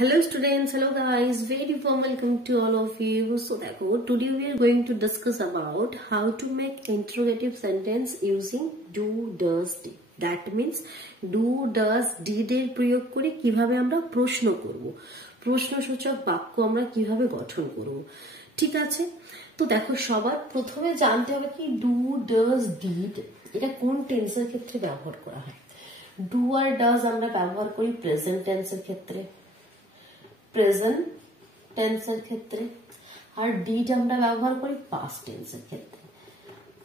Hello students, hello guys, very warm welcome to all of you. So today we are going to discuss about how to make interrogative sentence using do, does, did. That means do, does, did এর প্রয়োগ করে কিভাবে আমরা প্রশ্ন করব, প্রশ্নসূচক বাক্য আমরা কিভাবে গঠন করব। ঠিক আছে, তো দেখো সবার প্রথমে জানতে হবে কি ডু, ডাজ, ডিড এটা কোন টেন্সের ক্ষেত্রে ব্যবহার করা হয়। ডু আর ডাজ আমরা ব্যবহার করি প্রেজেন্ট টেন্সের ক্ষেত্রে, প্রেজেন্ট টেন্সের ক্ষেত্রে, আর ডিড আমরা ব্যবহার করি পাস্ট টেন্সের ক্ষেত্রে।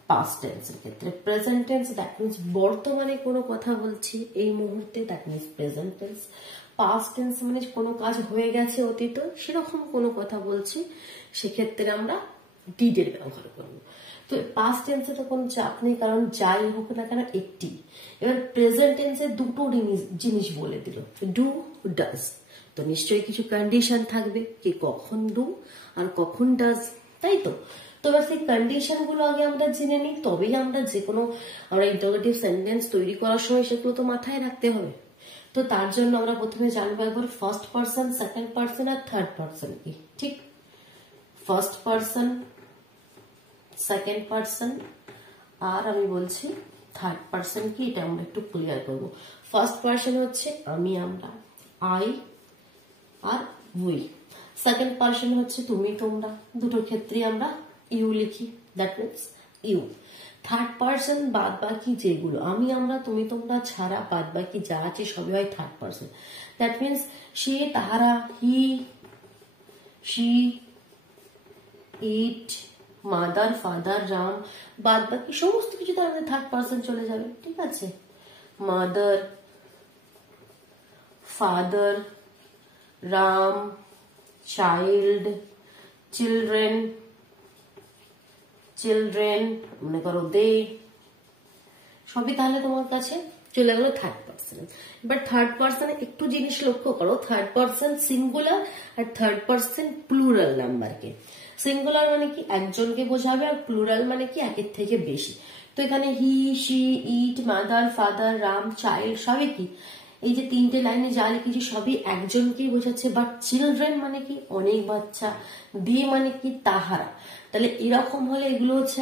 পাস্ট টেন্সের ক্ষেত্রে প্রেজেন্ট টেন্স দ্যাট মিন্স বর্তমানে কোনো কথা বলছি এই মুহূর্তে, that means present tense. Past tense মানে কোনো কাজ হয়ে গেছে অতীত, সেরকম কোনো কথা বলছি, সেক্ষেত্রে আমরা ডিড এর ব্যবহার করবো। তো পাস্ট টেন্সে তো কোনো চাপ নেই, কারণ যাই হোক না কেন একটি। এবার প্রেজেন্ট টেন্সে দুটো জিনিস বলে দিল, ডু, ডাজ। তো নিশ্চয়ই কিছু কন্ডিশন থাকবে কি কখন ডু আর কখন ডাজ, তাই তো। তো এবার সেই কন্ডিশন গুলো আগে আমরা জেনে নিই, তবেই আমরা যে কোনো আমরা ইন্টারোগেটিভ সেন্টেন্স তৈরি করার সময় সেগুলো তো মাথায় রাখতে হবে। তো তার জন্য আমরা প্রথমে জানবো একবার ফার্স্ট পার্সন, সেকেন্ড পার্সন আর থার্ড পার্সন কি। ঠিক, ফার্স্ট পার্সন, সেকেন্ড পার্সন আর আমি বলছি থার্ড পার্সন কি, এটা আমরা একটু ক্লিয়ার করবো। ফার্স্ট পার্সন হচ্ছে আমি, আমরা, আই আর উই। সেকেন্ড পার্সন হচ্ছে তুমি, তোমরা, দুটোর ক্ষেত্রে আমরা ইউ লিখি, that means you. Third person বাদ বাকি যেগুলো আমি, আমরা, তুমি, তোমরা ছাড়া বাদ বাকি যা আছে সবই হয় থার্ড পার্সন। দ্যাট মিনস সে, তাহারা, he, she, it, mother, father, Ram, বাদ বাকি সমস্ত কিছু তো আমাদের থার্ড পার্সন চলে যাবে। ঠিক আছে, mother, father, Ram, child, children, children মনে করো দে, সবই তাহলে তোমার কাছে চলে গেল থার্ড পার্সন। এবার থার্ড পার্সনে একটু জিনিস লক্ষ্য করো, থার্ড পার্সন সিঙ্গুলার আর থার্ড পার্সন প্লুরাল নাম্বারকে। সিঙ্গুলার মানে কি একজনকে বোঝাবে, আর প্লুরাল মানে কি একের থেকে বেশি। তো এখানে he, she, it, mother, father, Ram, child সবই কি এই যে তিনটে লাইনে যা লিখেছি সবই একজনকেই বোঝাচ্ছে। বাট চিলড্রেন মানে কি অনেক বাচ্চা, দে মানে কি তাহারা। তাহলে এরকম হলে এগুলো হচ্ছে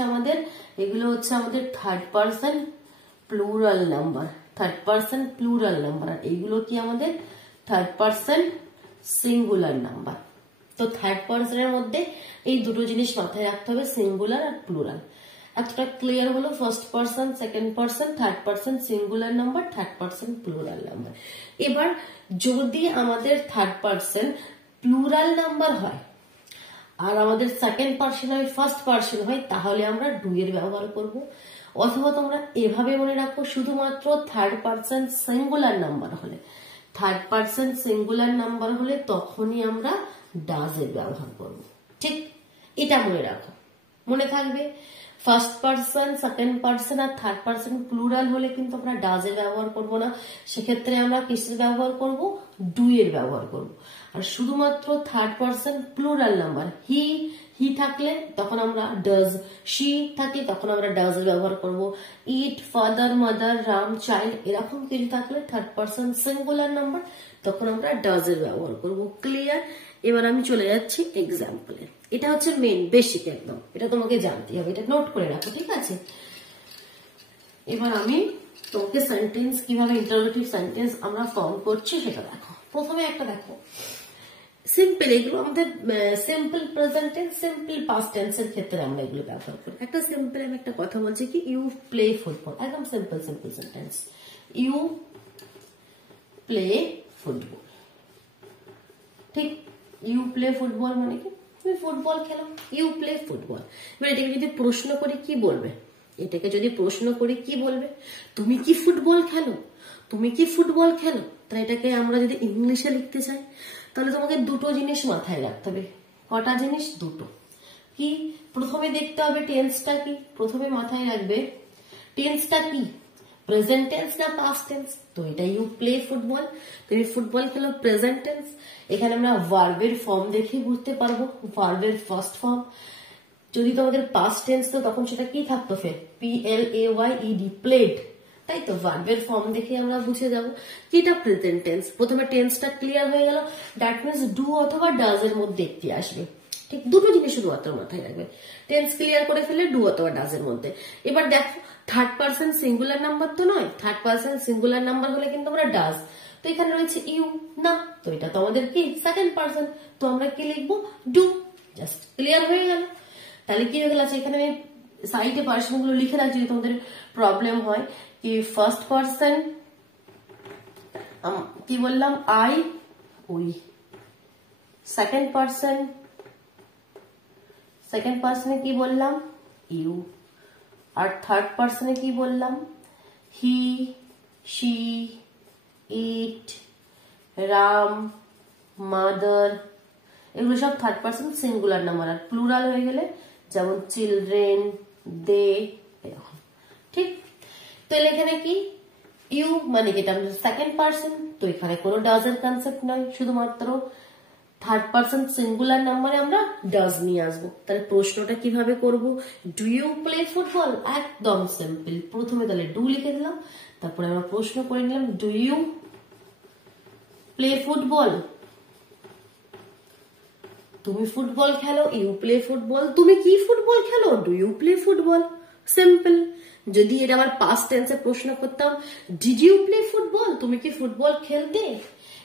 আমাদের third person plural number, third person plural number. আর এইগুলো কি আমাদের থার্ড পার্সন সিঙ্গুলার নাম্বার। তো থার্ড পার্সনের মধ্যে এই দুটো জিনিস মাথায় রাখতে হবে, সিঙ্গুলার আর প্লুরাল। এতটা ক্লিয়ার হলো। First person, second person, third person singular number, third person plural number. এবার যদি আমাদের থার্ড পার্সন প্লুরাল নাম্বার হয় আর আমাদের সেকেন্ড পার্সন হয় ফার্স্ট পার্সন হয়, তাহলে আমরা ডু এর ব্যবহার করব। অথবা তোমরা এভাবে মনে রাখো, শুধুমাত্র থার্ড পার্সন সিঙ্গুলার নাম্বার হলে, থার্ড পার্সন সিঙ্গুলার নাম্বার হলে তখনই আমরা ডাজ এর ব্যবহার করব। ঠিক, এটা মনে রাখো, মনে থাকবে। ফার্স্ট পার্সন, সেকেন্ড পার্সন আর থার্ড পার্সন প্লুরাল হলে কিন্তু আমরা ডাজ এর ব্যবহার করব না, সেক্ষেত্রে আমরা কিসের ব্যবহার করব, ডু এর ব্যবহার করব। আর শুধুমাত্র third person plural number he থাকলে তখন আমরা ডাজ, শি থাকলে তখন আমরা ডাজ এর ব্যবহার করব। ইট, ফাদার, মাদার, রাম, চাইল্ড এরকম কিছু থাকলে থার্ড পার্সন সিঙ্গুলার নাম্বার, তখন আমরা ডাজ এর ব্যবহার করব। ক্লিয়ার? এবার আমি চলে যাচ্ছি এক্সাম্পলে। এটা হচ্ছে মেন বেসিক, একদম এটা তোমাকে জানতে হবে, এটা নোট করে রাখো। ঠিক আছে, এবার আমি তোমাকে সেন্টেন্স কিভাবে ইন্টারোগেটিভ সেন্টেন্স আমরা ফর্ম করছি সেটা দেখো। প্রথমে একটা দেখো সিম্পল, এগুলো আমাদের simple present tense, simple past টেন্সের ক্ষেত্রে আমরা এগুলো ব্যবহার করি। একটা সিম্পল আমি একটা কথা বলছি কি ইউ প্লে ফুটবল, একদম simple sentence, you play football. ঠিক, ইউ প্লে ফুটবল মানে কি তুমি ফুটবল খেলো, ইউ প্লে ফুটবল। এবার এটাকে যদি প্রশ্ন করি কি বলবে, এটাকে যদি প্রশ্ন করি কি বলবে, তুমি কি ফুটবল খেলো, তুমি কি ফুটবল খেলো। তাহলে এটাকে আমরা যদি ইংলিশে লিখতে চাই তাহলে তোমাকে দুটো জিনিস মাথায় রাখতে হবে। কটা জিনিস? দুটো। কি? প্রথমে দেখতে হবে টেন্সটা কি, প্রথমে মাথায় রাখবে টেন্সটা কি, প্রেজেন্ট টেন্স না পাস্ট টেন্স। তো এটা ইউ প্লে ফুটবল, তুমি ফুটবল খেলো, প্রেজেন্ট টেন্স। এখানে আমরা ভার্বের ফর্ম দেখে বুঝতে পারবো, ভার্বের ফার্স্ট ফর্ম। যদি তোমাদের পাস্ট টেন্স তো তখন সেটা কি থাকতো, ফের PLAYED, প্লেড, তাই তো ভার্বের ফর্ম দেখে আমরা বুঝে যাবো কি এটা প্রেজেন্ট টেন্স। প্রথমে টেন্সটা ক্লিয়ার হয়ে গেল, দ্যাট মিনস ডু অথবা ডাজ এর মধ্যে একটি আসবে। ঠিক, দুটো জিনিস শুধুমাত্র মাথায় রাখবে, টেন্স ক্লিয়ার করে ফেলে ডু অথবা ডাজ এর মধ্যে। এবার দেখো থার্ড পার্সন সিঙ্গুলার নাম্বার তো নয়, থার্ড পার্সন সিঙ্গুলার নাম্বার হলে কিন্তু আমরা ডাজ, তো এখানে রয়েছে ইউ না, তো এটা তো আমাদের কি সেকেন্ড পার্সন, তো আমরা কি লিখবো ডু। জাস্ট ক্লিয়ার হয়ে গেল। তাহলে কি হয়ে গেল, এখানে আমি সাইডে পার্সন গুলো লিখে রাখছি যদি তোমাদের প্রবলেম হয়। কি ফার্স্ট পার্সন কি বললাম আই উই, সেকেন্ড পার্সনে কি বললাম ইউ, আর থার্ড পার্সনে কি বললাম হি শি ইট রাম মাদার, এগুলো সব থার্ড পার্সন সিঙ্গুলার নাম্বার। আর প্লুরাল হয়ে গেলে যেমন চিলড্রেন দে এরকম। ঠিক, তাহলে এখানে কি ইউ মানে কি এটা সেকেন্ড পার্সন, তো এখানে কোনো ডাজ এর কনসেপ্ট নয়, শুধুমাত্র থার্ড পার্সন সিঙ্গুলার নাম্বারে আমরা ডাজ নিয়ে আসবো। তাহলে প্রশ্নটা কিভাবে করব, ডু ইউ প্লে ফুটবল, একদম সিম্পল। প্রথমে তাহলে ডু লিখে দিলাম, তারপরে আমরা প্রশ্ন করে নিলাম ডু ইউ প্লে ফুটবল, তুমি ফুটবল খেলো, ইউ প্লে ফুটবল, তুমি কি ফুটবল খেলো, do you play football, simple. যদি এটা আবার পাস্ট টেন্সে প্রশ্ন করতাম ডিড ইউ প্লে ফুটবল, তুমি কি ফুটবল খেলতে,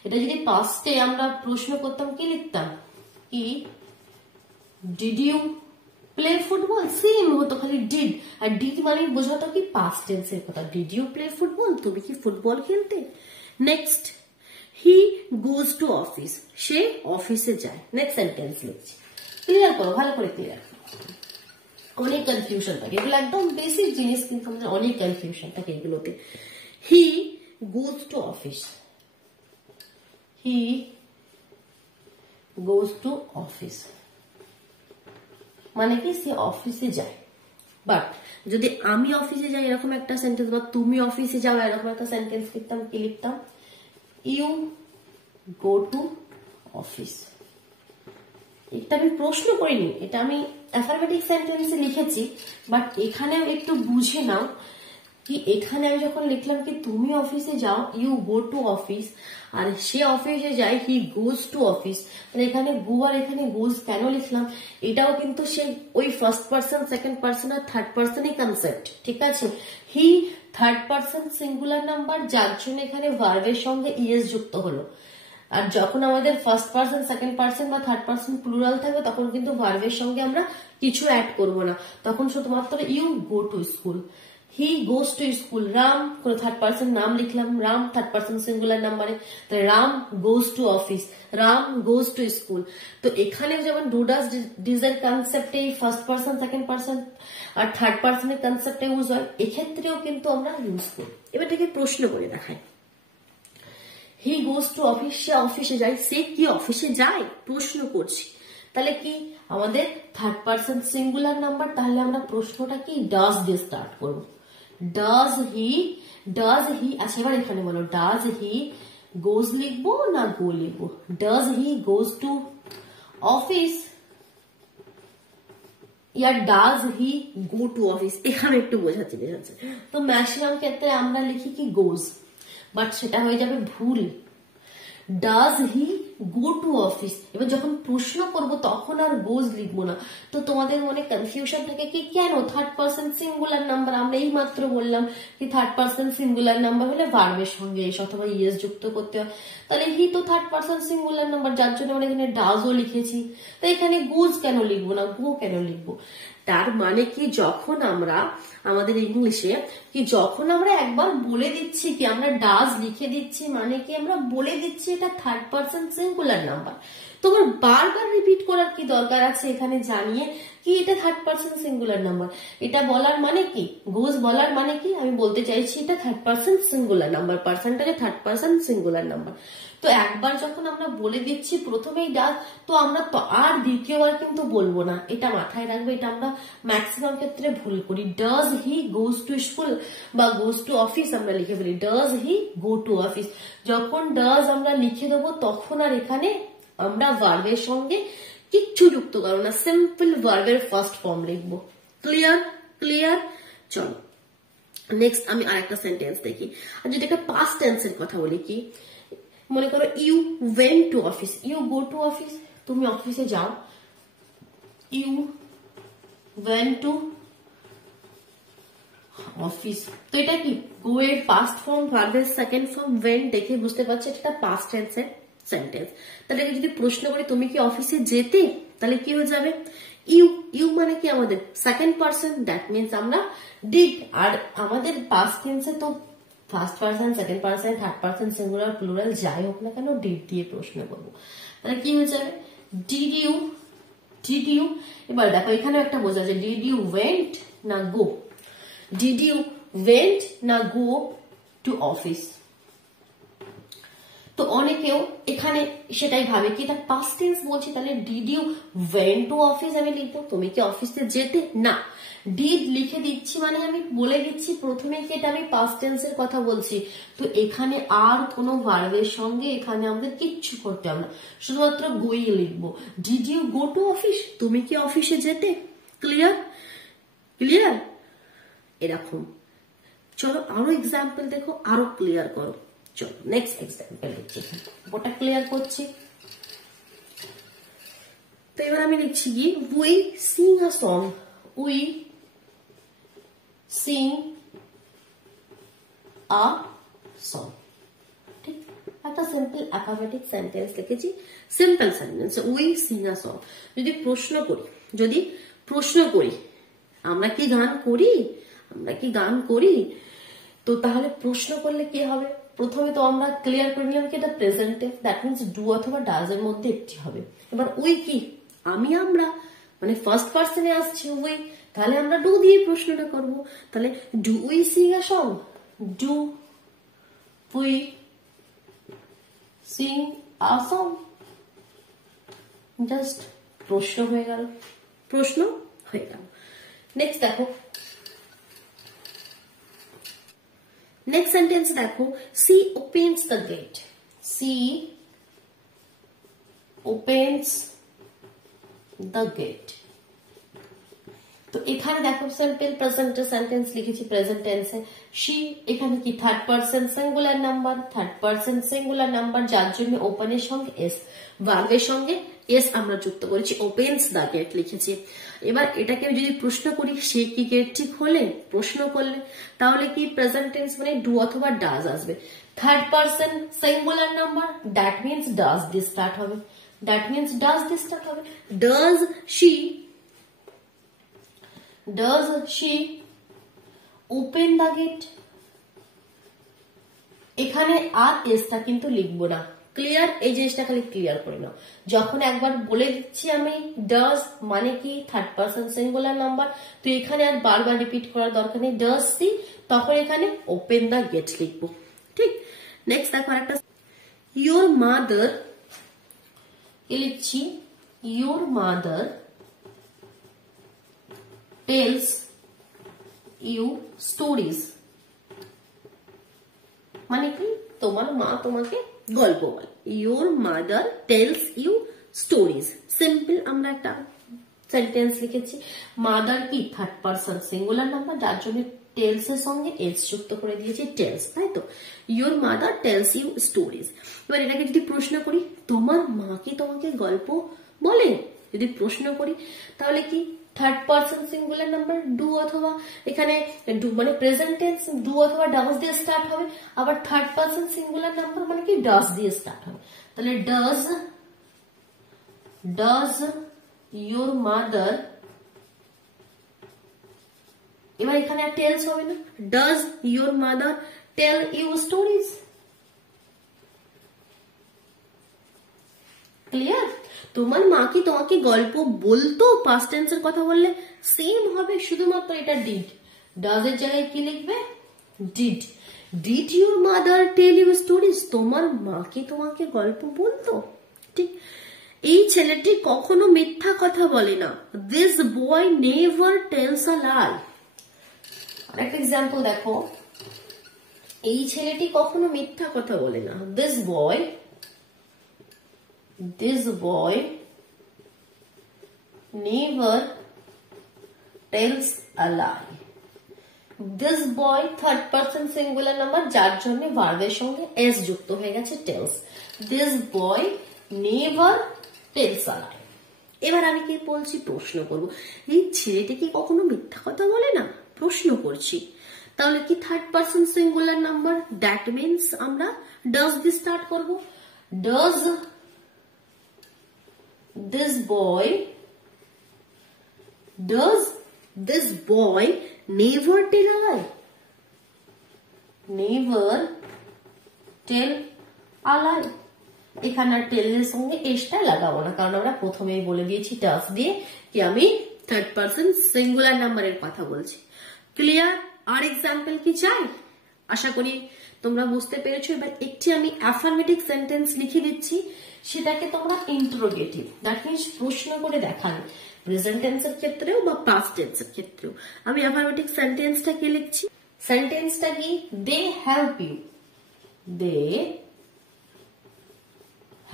এটা যদি পাস্টে আমরা প্রশ্ন করতাম কি লিখতাম কি did you play football, same হতো, খালি ডিড, আর ডিড মানে বোঝাতো কি পাস্ট টেন্সের কথা, ডিড ইউ প্লে ফুটবল, তুমি কি ফুটবল খেলতে। Next he goes to office, সে অফিসে যায়। নেক্সট সেন্টেন্স লিখছি, ক্লিয়ার করো, ভালো করে ক্লিয়ার করো, অনেক কনফিউশন থাকে এগুলো, একদম বেসিক জিনিস কিন্তু আমাদের অনেক কনফিউশন থাকে এগুলোতে। He goes to office, he goes to office মানে কি সে অফিসে যায়। বাট যদি আমি অফিসে যাই এরকম একটা সেন্টেন্স, বা তুমি অফিসে যাও এরকম একটা সেন্টেন্স লিখতাম, কি লিখতাম ইউ গো টু অফিস। এটা আমি প্রশ্ন করিনি, এটা আমি অ্যাফারমেটিভ সেন্টেন্সে লিখেছি, বাট এখানে একটু বুঝে নাও কি এখানে আমি যখন লিখলাম কি তুমি অফিসে যাও ইউ গো টু অফিস, আর সে অফিসে যায় হি গোজ টু অফিস, মানে এখানে গো আর এখানে গোজ কেন লিখলাম, এটাও কিন্তু সে ওই ফার্স্ট পার্সন সেকেন্ড পার্সন আর থার্ড পার্সনই কনসেপ্ট। ঠিক আছে, he third person singular number, যার জন্য এখানে ভার্বের সঙ্গে ইএস যুক্ত হলো। আর যখন আমাদের ফার্স্ট পার্সন সেকেন্ড পার্সন বা থার্ড পার্সন প্লুরাল থাকবে তখন কিন্তু ভার্বের সঙ্গে আমরা কিছু অ্যাড করব না, তখন শুধুমাত্র you go to school, he goes to school, Ram কোনো থার্ড পার্সন নাম লিখলাম, রাম থার্ড পার্সন সিঙ্গুলার নাম্বারে, রাম গোজ to office, Ram goes to school. তো এখানে যেমন ডু ডাজ ডিজ এর কনসেপ্টে ফার্স্ট পার্সন সেকেন্ড পার্সন আর থার্ড পার্সনের কনসেপ্টে ইউজ হয়, এক্ষেত্রেও কিন্তু আমরা ইউজ করি। এবার থেকে প্রশ্ন করে দেখাই, হি গোজ টু অফিস, সে অফিসে যায়, সে কি অফিসে যায় প্রশ্ন করছি, তাহলে কি আমাদের থার্ড পার্সন সিঙ্গুলার নাম্বার, তাহলে আমরা প্রশ্নটা কি ডাজ দিয়ে স্টার্ট করবো, ডাজ হি, আচ্ছা এবার এখানে বলো ডাজ হি গোজ লিখবো না গো লিখবো, does he goes to office या does he go to office, এখানে একটু বোঝাচ্ছি। তো ম্যাক্সিমাম ক্ষেত্রে আমরা লিখি কি গোজ, বাট সেটা হয়ে যাবে ভুল, does he go to office. এবার যখন প্রশ্ন করব তখন আর গোজ লিখবো না, তো তোমাদের মনে কনফিউশন থাকে কি কেন থার্ড পার্সন সিঙ্গুলার নাম্বার, আমরা এই মাত্র বললাম কি থার্ড পার্সন সিঙ্গুলার নাম্বার হলে ভার্বের সঙ্গে এস অথবা ইএস যুক্ত করতে হয়, তাহলে হি তো থার্ড পার্সন সিঙ্গুলার নাম্বার, যার জন্য আমরা এখানে ডাজও লিখেছি, তো এখানে গোজ কেন লিখবো না, গো কেন লিখবো। তার মানে কি যখন আমরা আমাদের ইংলিশে কি যখন আমরা একবার বলে দিচ্ছি কি আমরা ডাজ লিখে দিচ্ছি, মানে কি আমরা বলে দিচ্ছি এটা থার্ড পার্সন সিঙ্গুলার নাম্বার, তোমার বারবার রিপিট করার কি দরকার আছে এখানে জানিয়ে কি এটা থার্ড পার্সন সিঙ্গুলার নাম্বার, এটা বলার মানে কি গোজ বলার মানে কি আমি বলতে চাইছি এটা থার্ড পার্সন সিঙ্গুলার নাম্বার, পার্সনটাকে থার্ড পার্সন সিঙ্গুলার নাম্বার। তো একবার যখন আমরা বলে দিচ্ছি প্রথমেই ডাজ, তো আমরা আর দ্বিতীয়বার কিন্তু বলবো না, এটা মাথায় রাখবে, এটা আমরা ম্যাক্সিমাম ক্ষেত্রে ভুল করি। Does he goes to school বা গোজ টু অফিস আমরা লিখে ফেলি, does he go to office, যখন ডাজ আমরা লিখে দেবো তখন আর এখানে আমরা ভার্বের সঙ্গে কিচ্ছু যুক্ত করবো না, সিম্পল ভার্বের ফার্স্ট ফর্ম লিখবো। ক্লিয়ার? চলো নেক্সট আমি আরেকটা সেন্টেন্স দেখি। আর যদি একটা পাস্ট টেন্সের কথা বলি, কি মনে করো you went to office, you go to office, তুমি অফিসে যাও, ইউ ওয়েন্ট টু অফিস। তো এটা কি গো এর পাস্ট ফর্ম, ভার্বের সেকেন্ড ফর্ম ওয়েন্ট, দেখে বুঝতে পারছো এটা পাস্ট টেন্সের সেন্টেন্স। তাহলে যদি প্রশ্ন করি তুমি কি অফিসে যেতে, তাহলে কি হয়ে যাবে ইউ, ইউ মানে কি আমাদের সেকেন্ড পার্সন, দ্যাট মিনস আমরা ডিড। আর আমাদের পাস্ট টেন্সে তো first person, second person, third person, singular, plural যাই হোক না কেন ডিড দিয়ে প্রশ্ন করবো। তাহলে কি হয়ে যাবে ডিড ইউ, ডিড ইউ। এবার দেখো এখানে একটা বোঝা যায় ডিড ইউ ওয়েন্ট না গো, ডিড ইউ ওয়েন্ট না গো টু অফিস। তো অনেকেও এখানে সেটাই ভাবে কি তার পাস্ট টেন্স বলছি, তাহলে did you went to office আমি লিখবো, তুমি কি অফিসে যেতে, না ডিড লিখে দিচ্ছি মানে আমি বলে দিচ্ছি প্রথমে কি এটা আমি পাস্ট টেন্সের কথা বলছি। তো এখানে আর কোনো ভার্বের সঙ্গে এখানে আমাদের কিচ্ছু করতে হবে না, শুধুমাত্র গোই লিখবো। Did you go to office, তুমি কি অফিসে যেতে। ক্লিয়ার, ক্লিয়ার এরকম। চলো আরো এক্সাম্পল দেখো, আরো ক্লিয়ার করো। চলো নেক্সট এক্সাম্পল লিখছি, ওটা ক্লিয়ার করছি। তো এবার আমি লিখছি কি we sing a song, we sing a song. ঠিক, একটা সিম্পল অ্যালফাবেটিক সেন্টেন্স লিখেছি, simple sentence we sing a song. যদি প্রশ্ন করি, যদি প্রশ্ন করি আমরা কি গান করি, আমরা কি গান করি, তো তাহলে প্রশ্ন করলে কি হবে, প্রথমে তো আমরা ক্লিয়ার করে নিলাম কি এটা present tense, that means do অথবা ডাজ এর মধ্যে একটি হবে। এবার উই কি আমি, আমরা মানে ফার্স্ট পার্সনে আসছে উই, তাহলে আমরা ডু দিয়ে প্রশ্নটা করব। তাহলে do we sing a song, do we sing a song, just প্রশ্ন হয়ে গেল, প্রশ্ন হয়ে গেল। নেক্সট দেখো, নেক্সট সেন্টেন্স দেখো she opens the gate, she opens the gate. তো এখানে দেখো সিম্পল প্রেজেন্ট সেন্টেন্স লিখেছি প্রেজেন্ট টেন্সে। সি এখানে কি third person singular number, third person singular number, যার জন্য ওপেনের সঙ্গে এস, ভার্বের সঙ্গে এস আমরা যুক্ত করেছি, ওপেন্স দ্য গেট লিখেছি। এবার এটাকে যদি প্রশ্ন করি সে কি গেট ঠিক হলে, প্রশ্ন করলে তাহলে কি প্রেজেন্ট টেন্স মানে ডু অথবা ডাজ আসবে। Third person singular number, that means does দিয়ে স্টার্ট হবে, দ্যাট মিন্স ডাজ দিয়ে স্টার্ট হবে। Does she, does she open the gate, এখানে আর এসটা কিন্তু লিখবো না। ক্লিয়ার, এই জিনিসটা খালি ক্লিয়ার করে নাও। যখন একবার বলে দিচ্ছি আমি ডাজ মানে কি থার্ড পার্সন সিঙ্গুলার নাম্বার, তো এখানে আর বারবার রিপিট করার দরকার নেই, ডাজ সি, তখন এখানে ওপেন দ্য গেট লিখবো। ঠিক, নেক্সট দেখো আরেকটা, ইয়োর মাদার লিখছি, your mother tells you stories, মানে কি তোমার মা তোমাকে গল্প বলে। your mother tells you stories, simple আমরা একটা সেন্টেন্স লিখেছি। মাদার কি থার্ড পার্সন সিঙ্গুলার নাম্বার, যার জন্য টেলস এর সঙ্গে এস যুক্ত করে দিয়েছি, টেলস, তাই তো। your mother tells you stories। এবার এটাকে যদি প্রশ্ন করি তোমার মা কি তোমাকে গল্প বলে, যদি প্রশ্ন করি তাহলে কি third person singular number do অথবা এখানে ডু মানে প্রেজেন্ট টেন্স ডু অথবা ডাজ দিয়ে স্টার্ট হবে, আবার থার্ড পার্সন সিঙ্গুলার নাম্বার মানে কি ডাজ দিয়ে স্টার্ট হবে। তাহলে ডাজ, ডাজ ইয়োর মাদার, এবার এখানে আর টেলস হবে না, does your mother tell you stories. Clear, তোমার মা কি তোমাকে গল্প বলতো, পাস্ট টেন্সের কথা বললে সেম হবে, শুধুমাত্র এটা ডিড, ডাজ এর জায়গায় কি লিখবে did. Did your mother tell you stories, তোমার মা কি তোমাকে গল্প বলতো। ঠিক, এই ছেলেটি কখনো মিথ্যা কথা বলে না, this boy never tells a লাই। আরেকটা এক্সাম্পল দেখো, এই ছেলেটি কখনো মিথ্যা কথা বলে না, this boy, this boy never tells a lie, this boy third person singular number, যার জন্য ভার্বের সঙ্গে এস যুক্ত হয়ে গেছে, tells. This boy never tells a lie. এবার আমি কি বলছি, প্রশ্ন করব, এই ছেলেটি কি কখনো মিথ্যা কথা বলে না? প্রশ্ন করছি। তাহলে কি third person singular number, that means আমরা ডাজ দিয়ে স্টার্ট করব। Does this boy, does this boy never tell a lie? Never tell a lie. এখানে টেলের সঙ্গে এসটা লাগাবো না, কারণ আমরা প্রথমেই বলে দিয়েছি ডাস দিয়ে কি আমি থার্ড পার্সন সিঙ্গুলার নাম্বারের কথা বলছি। ক্লিয়ার? আর এক্সাম্পল কি চাই? আশা করি তোমরা বুঝতে পেরেছো। এবার একটি আমি অ্যাফার্মেটিভ সেন্টেন্স লিখে দিচ্ছি, সেটাকে তোমরা ইন্টারোগেটিভ, দ্যাট মিনস প্রশ্ন করে দেখানো, প্রেজেন্ট টেন্সের ক্ষেত্রেও বা পাস্ট টেন্সের ক্ষেত্রেও। আমি অ্যাফার্মেটিভ সেন্টেন্সটা কি লিখছি? সেন্টেন্সটা কি? They help you, they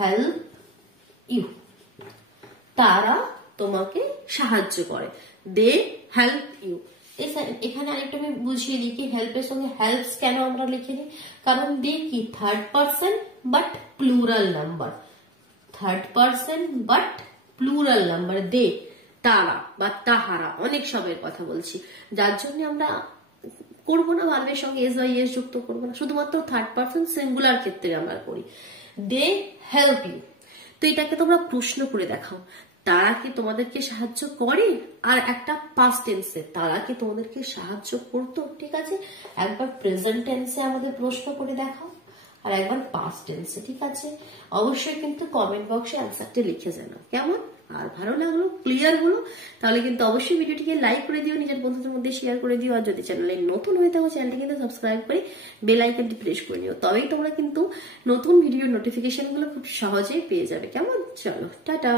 help you, তারা তোমাকে সাহায্য করে, দে হেল্প ইউ। এখানে আরেকটু আমি বুঝিয়ে দিই কি হেল্পের সঙ্গে হেল্পস কেন আমরা লিখিনি, কারণ দে কি third person but plural number, third person but plural number, they তারা বা তাহারা, অনেক সবের কথা বলছি, যার জন্য আমরা করবো না ভার্বের সঙ্গে এস বা ইএস যুক্ত করবো না, শুধুমাত্র থার্ড পার্সন সিঙ্গুলার ক্ষেত্রে আমরা করি। They help you. তো এটাকে তোমরা প্রশ্ন করে দেখাও, তারা কি তোমাদেরকে সাহায্য করে? আর একটা পাস্ট টেন্সে তারা কি তোমাদেরকে সাহায্য করতো, ঠিক আছে? একবার প্রেজেন্ট টেন্সে আমাদের প্রশ্ন করে দেখাও, আর একবার পাস্ট টেন্সে, ঠিক আছে? অবশ্যই কিন্তু কমেন্ট বক্সে অ্যান্সারটা লিখে জানাও কেমন। আর ভালো লাগলো, ক্লিয়ার হলো, তাহলে কিন্তু অবশ্যই ভিডিওটিকে লাইক করে দিও, নিজের বন্ধুদের মধ্যে শেয়ার করে দিও। আর যদি চ্যানেলে নতুন হয়ে থাকো, চ্যানেলটি কিন্তু সাবস্ক্রাইব করে বেল আইকনটি প্রেস করে নিও, তবেই তোমরা কিন্তু নতুন ভিডিওর নোটিফিকেশন গুলো খুব সহজেই পেয়ে যাবে। কেমন? চলো টাটা।